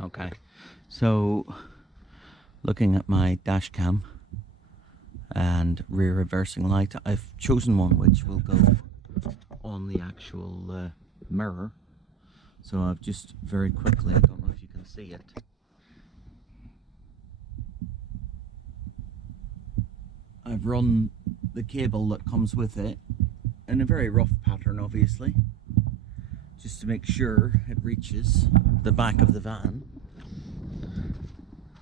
Okay, so looking at my dash cam and rear reversing light, I've chosen one which will go on the actual mirror. So I've just very quickly, I don't know if you can see it, I've run the cable that comes with it in a very rough pattern, obviously, just to make sure it reaches the back of the van,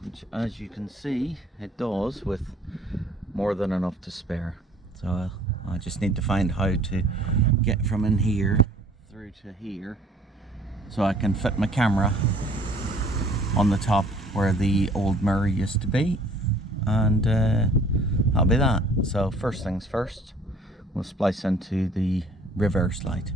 which, as you can see, it does, with more than enough to spare. So I just need to find how to get from in here through to here so I can fit my camera on the top where the old mirror used to be, and that'll be that. So first things first, we'll splice into the reverse light.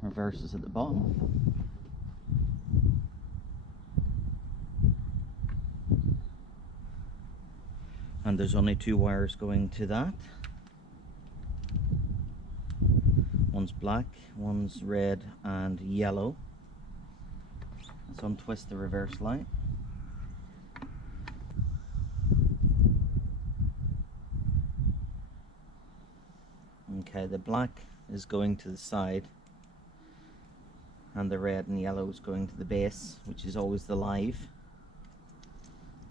Reverse is at the bottom. And there's only two wires going to that. One's black, one's red and yellow. Let's untwist the reverse light. Okay, the black is going to the side and the red and yellow is going to the base, which is always the live.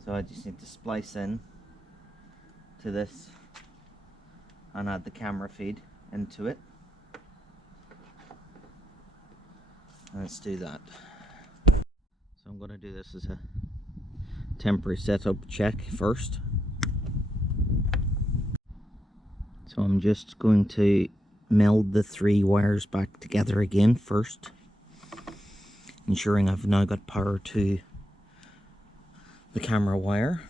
So I just need to splice in to this and add the camera feed into it. Let's do that. So I'm going to do this as a temporary setup check first. So I'm just going to meld the three wires back together again first, ensuring I've now got power to the camera wire.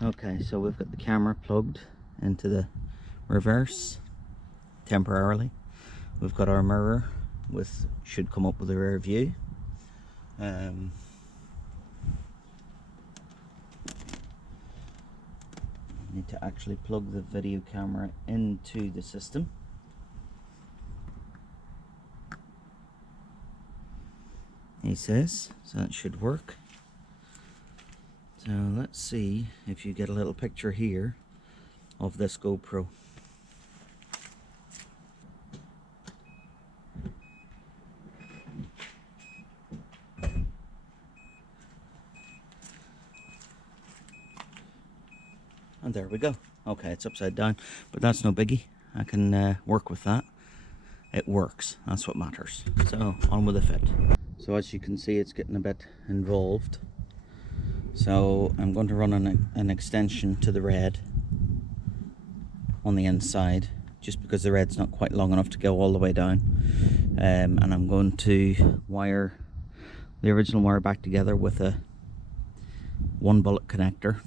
Okay, so we've got the camera plugged into the reverse temporarily. We've got our mirror with, should come up with a rear view. Need to actually plug the video camera into the system. He says, so that should work. So let's see if you get a little picture here of this GoPro. And there we go. Okay, it's upside down, but that's no biggie. I can work with that. It works, that's what matters. So on with the fit. So as you can see, it's getting a bit involved. So I'm going to run an extension to the red on the inside, just because the red's not quite long enough to go all the way down. And I'm going to wire the original wire back together with a 1 bullet connector,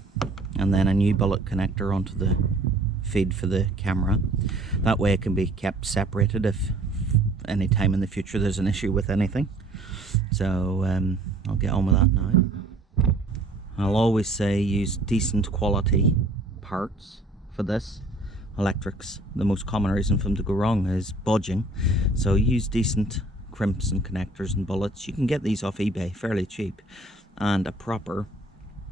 and then a new bullet connector onto the feed for the camera. That way it can be kept separated if any time in the future there's an issue with anything. So I'll get on with that now. I'll always say use decent quality parts for this. Electrics, the most common reason for them to go wrong is budging, so use decent crimps and connectors and bullets. You can get these off eBay fairly cheap, and a proper,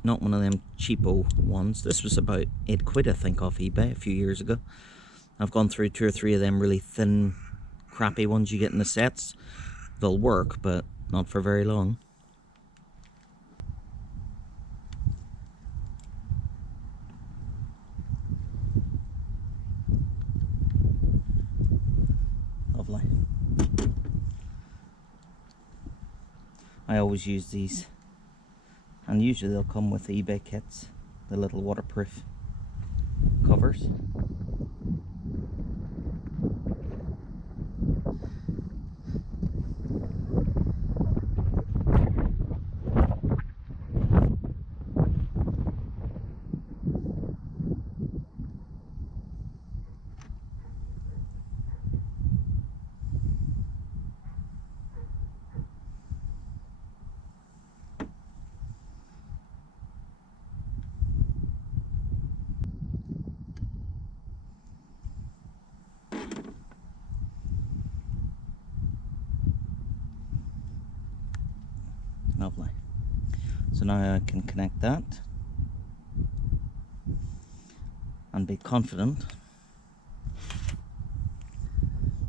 not one of them cheapo ones. This was about £8 I think off eBay a few years ago. I've gone through 2 or 3 of them really thin crappy ones you get in the sets. They'll work, but not for very long. Lovely. I always use these, and usually they'll come with eBay kits, the little waterproof covers. Lovely. So now I can connect that and be confident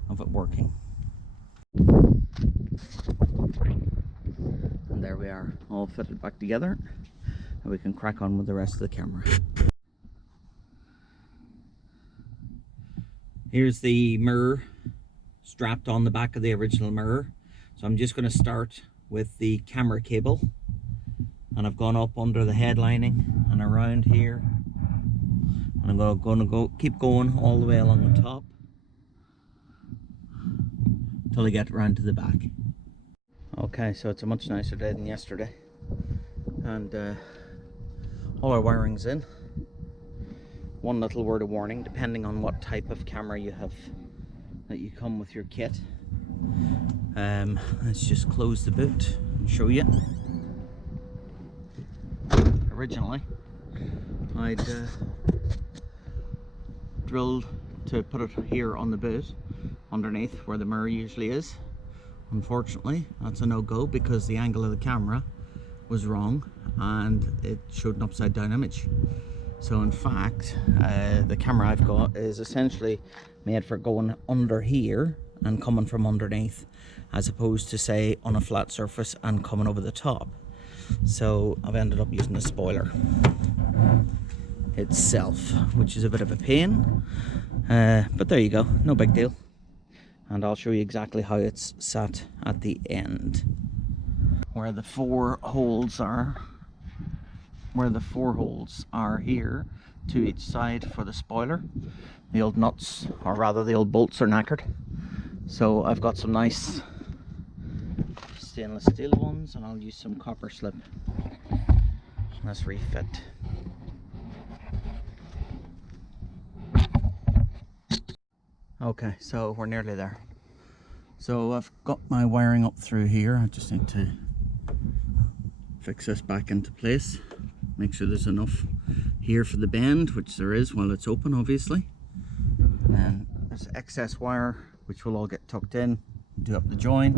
of it working. And there we are, all fitted back together, and we can crack on with the rest of the camera. Here's the mirror strapped on the back of the original mirror. So I'm just going to start with the camera cable, and I've gone up under the headlining and around here, and I'm going to keep going all the way along the top until I get around to the back. Okay, so it's a much nicer day than yesterday, and all our wiring's in. One little word of warning, depending on what type of camera you have that you come with your kit. Let's just close the boot and show you. Originally, I'd drilled to put it here on the boot, underneath where the mirror usually is. Unfortunately, that's a no-go because the angle of the camera was wrong and it showed an upside down image. So in fact, the camera I've got is essentially made for going under here and coming from underneath, as opposed to say on a flat surface and coming over the top. So I've ended up using the spoiler itself, which is a bit of a pain, but there you go, no big deal. And I'll show you exactly how it's sat at the end, where the four holes are here to each side for the spoiler. The old nuts, or rather the old bolts, are knackered, so I've got some nice stainless steel ones, and I'll use some copper slip. Let's refit. Okay, so we're nearly there. So I've got my wiring up through here. I just need to fix this back into place. Make sure there's enough here for the bend, which there is while it's open, obviously. And then there's excess wire, which will all get tucked in, do up the join.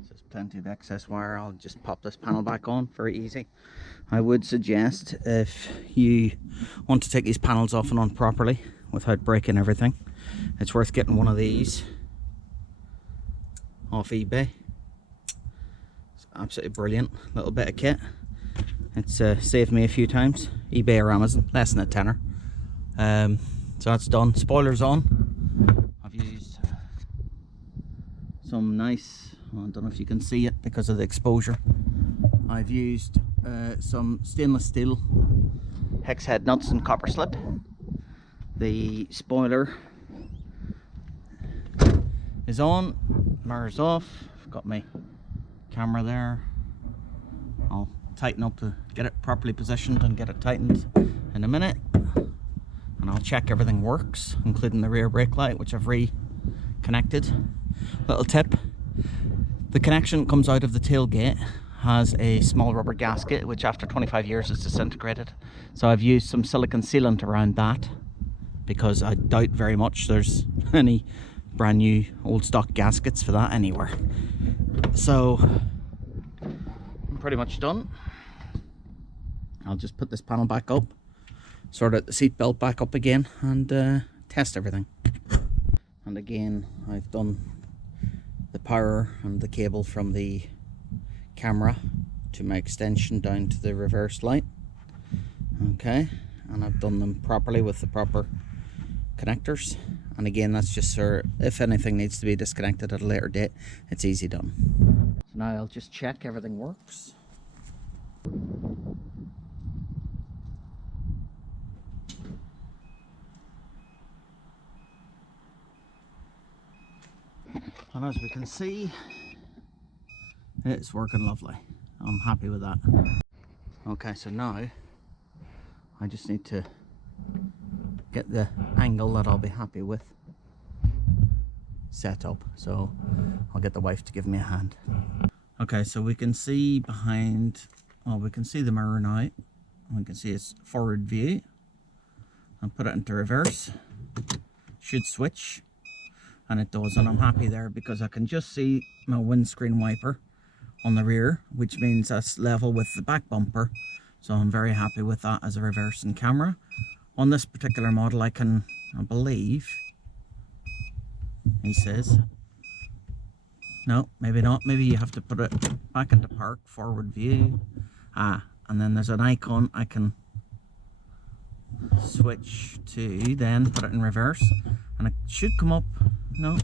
So there's plenty of excess wire. I'll just pop this panel back on, very easy. I would suggest, if you want to take these panels off and on properly without breaking everything, it's worth getting one of these off eBay. It's absolutely brilliant little bit of kit. It's saved me a few times. eBay or Amazon, less than a tenner. So that's done. Spoiler's on. I've used some nice, I don't know if you can see it because of the exposure. I've used some stainless steel hex head nuts and copper slip. The spoiler is on, mirror's off. I've got my camera there. I'll tighten up to get it properly positioned and get it tightened in a minute, and I'll check everything works, including the rear brake light, which I've reconnected. Little tip, the connection comes out of the tailgate, has a small rubber gasket which after 25 years is disintegrated, so I've used some silicone sealant around that because I doubt very much there's any brand new old stock gaskets for that anywhere. So I'm pretty much done. I'll just put this panel back up, sort out the seat belt back up again, and test everything. And again, I've done the power and the cable from the camera to my extension down to the reverse light. Okay, and I've done them properly with the proper connectors. And again, that's just so if anything needs to be disconnected at a later date, it's easy done. So now I'll just check everything works. And as we can see, it's working lovely. I'm happy with that. Okay, so now I just need to get the angle that I'll be happy with set up. So I'll get the wife to give me a hand. Okay, so we can see behind, well, we can see the mirror now. We can see its forward view. I'll put it into reverse. Should switch. And it does, and I'm happy there because I can just see my windscreen wiper on the rear, which means that's level with the back bumper. So I'm very happy with that as a reversing camera. On this particular model, I believe, he says, no, maybe not. Maybe you have to put it back into park, forward view. And then there's an icon I can switch to, then put it in reverse, and it should come up. No,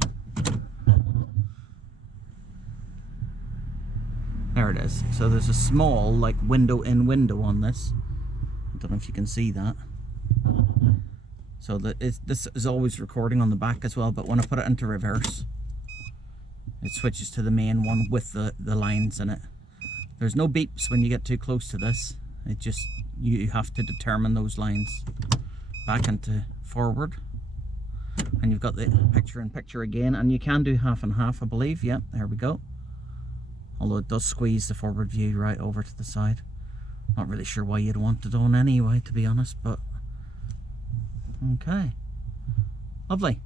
there it is. So there's a small like window in window on this. I don't know if you can see that. So this is always recording on the back as well, but when I put it into reverse, it switches to the main one with the lines in it. There's no beeps when you get too close to this. It just, you have to determine those lines. Back into forward. And you've got the picture in picture again, and you can do half and half, I believe. Yep, there we go. Although it does squeeze the forward view right over to the side. Not really sure why you'd want it on anyway, to be honest, but okay. Lovely.